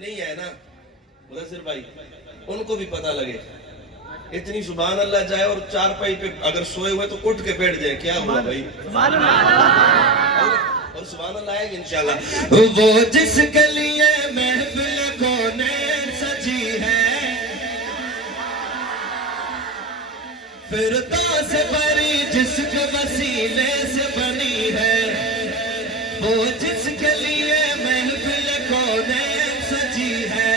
نہیں آئے نا مدثر بھائی، ان کو بھی پتہ لگے. اتنی سبحان اللہ جائے اور چارپائی پہ اگر سوئے ہوئے تو اٹھ کے بیٹھ جائے. کیا ہوا بھائی؟ اور سبحان اللہ آئے گی انشاءاللہ. وہ جس کے لیے محفل کونین سجی ہے، فردوس بری جس کے وسیلے سے بنی ہے. وہ جس کے لیے محفل کونین سجی ہے،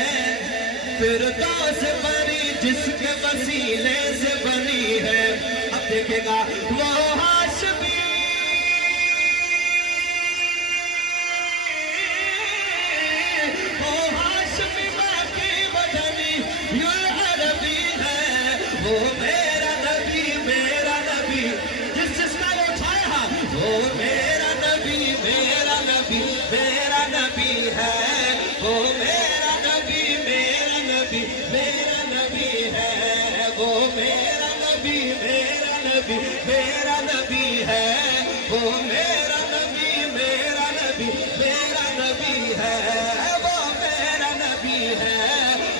فردوس بری جس کے وسیلے سے بنی ہے. اب دیکھے گا وہ ہاشمی، وہ ہاشمی باقی مدنی یوں عربی ہے. وہ میرا نبی جس جس کا وہ چھایا، وہ میرا نبی میرا نبی میرا نبی ہے. وہ میرا نبی میرا نبی میرا نبی ہے. وہ میرا نبی میرا نبی میرا نبی ہے. وہ میرا نبی میرا نبی میرا نبی ہے. وہ میرا نبی ہے.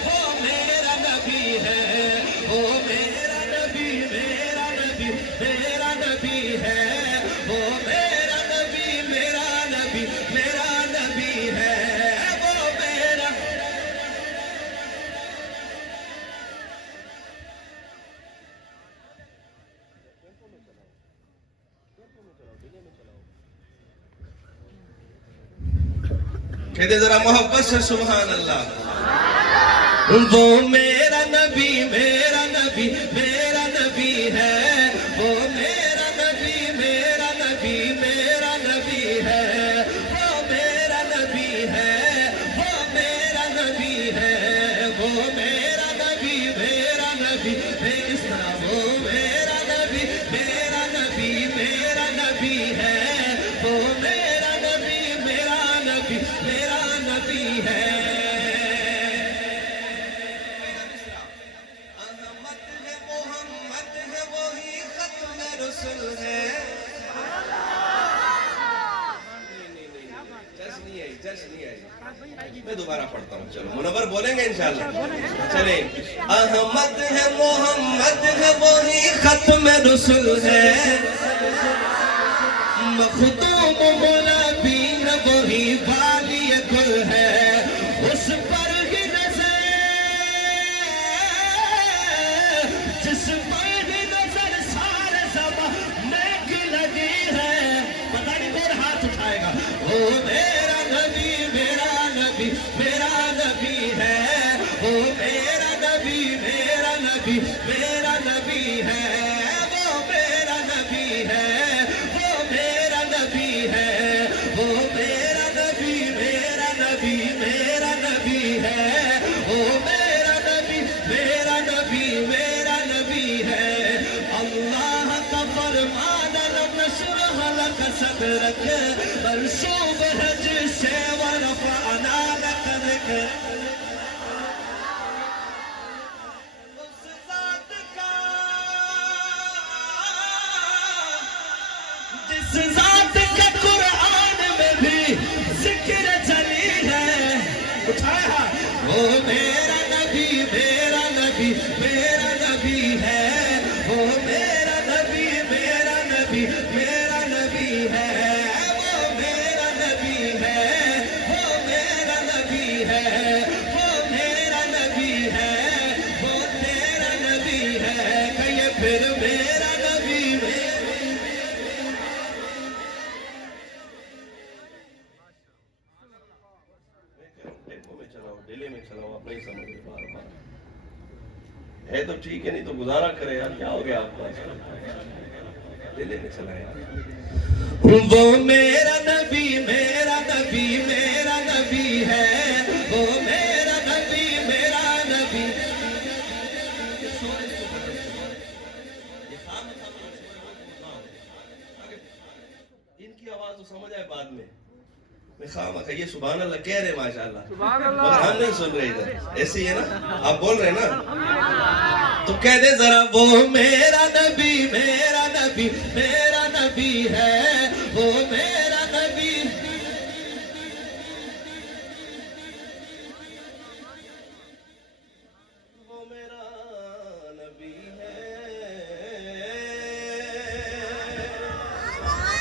وہ میرا نبی ہے. وہ میرا نبی میرا نبی میرا نبی ہے. وہ میرا نبی میرا نبی میرا نبی ہے. وہ میرا کہتے ذرا محبت سے سبحان اللہ. وہ میرا نبی میرا نبی میرا نبی ہے. وہ میرا نبی میرا نبی میرا نبی ہے. وہ میرا نبی ہے. وہ میرا نبی ہے. وہ میرا نبی میرا نبی اس طرح. وہ میرا نبی میرا نبی میرا نبی ہے. وہ میرا نبی میرا نبی میرا نبی ہے. میں دوبارہ پڑھتا ہوں. چلو منور بولیں گے انشاءاللہ. چلیں. احمد ہے محمد ہے وہی ختم رسول ہے. مخدوم منبی ہے وہی والی کل ہے. اس پر ہی نظر جس پر ہی نظر سارے زمانے کی لگی ہے. پتہ نہیں کون ہاتھ اٹھائے گا. وہ میرا نبی میرا نبی میرا نبی ہے. وہ میرا نبی میرا نبی میرا نبی ہے. وہ میرا نبی ہے. وہ میرا نبی ہے. وہ میرا نبی میرا نبی میرا نبی ہے. وہ میرا نبی میرا نبی میرا نبی ہے. اللہ کا فرمان لم نشرح لک صدرک منسوب ہے جس سے ورفعنا لک ذکرک. اس ذات کا جس ذات کا قرآن میں بھی ذکر چلی ہے. اٹھایا. وہ میرا نبی میرا نبی میرا نبی ہے. وہ میرا نبی میرا نبی میرا نبی ہے. وہ میرا نبی ہے. وہ میرا نبی ہے. وہ میرا نبی ہے. وہ تیرا نبی ہے. کہیے پھر میرا نبی ہے تو ٹھیک ہے, نہیں تو گزارا کرے یار. کیا ہو گیا آپ کا؟ دلے میں چلائے. وہ میرا نبی میرا نبی میرا نبی ہے. وہ میرا نبی میرا نبی. ان کی آواز تو سمجھ آئے بعد میں. یہ سبحان اللہ کہہ رہے ماشاءاللہ, مگر ہم نہیں سن رہے ادھر. ایسی ہے نا, آپ بول رہے نا تو کہہ دے ذرا. وہ میرا نبی میرا نبی میرا نبی ہے. وہ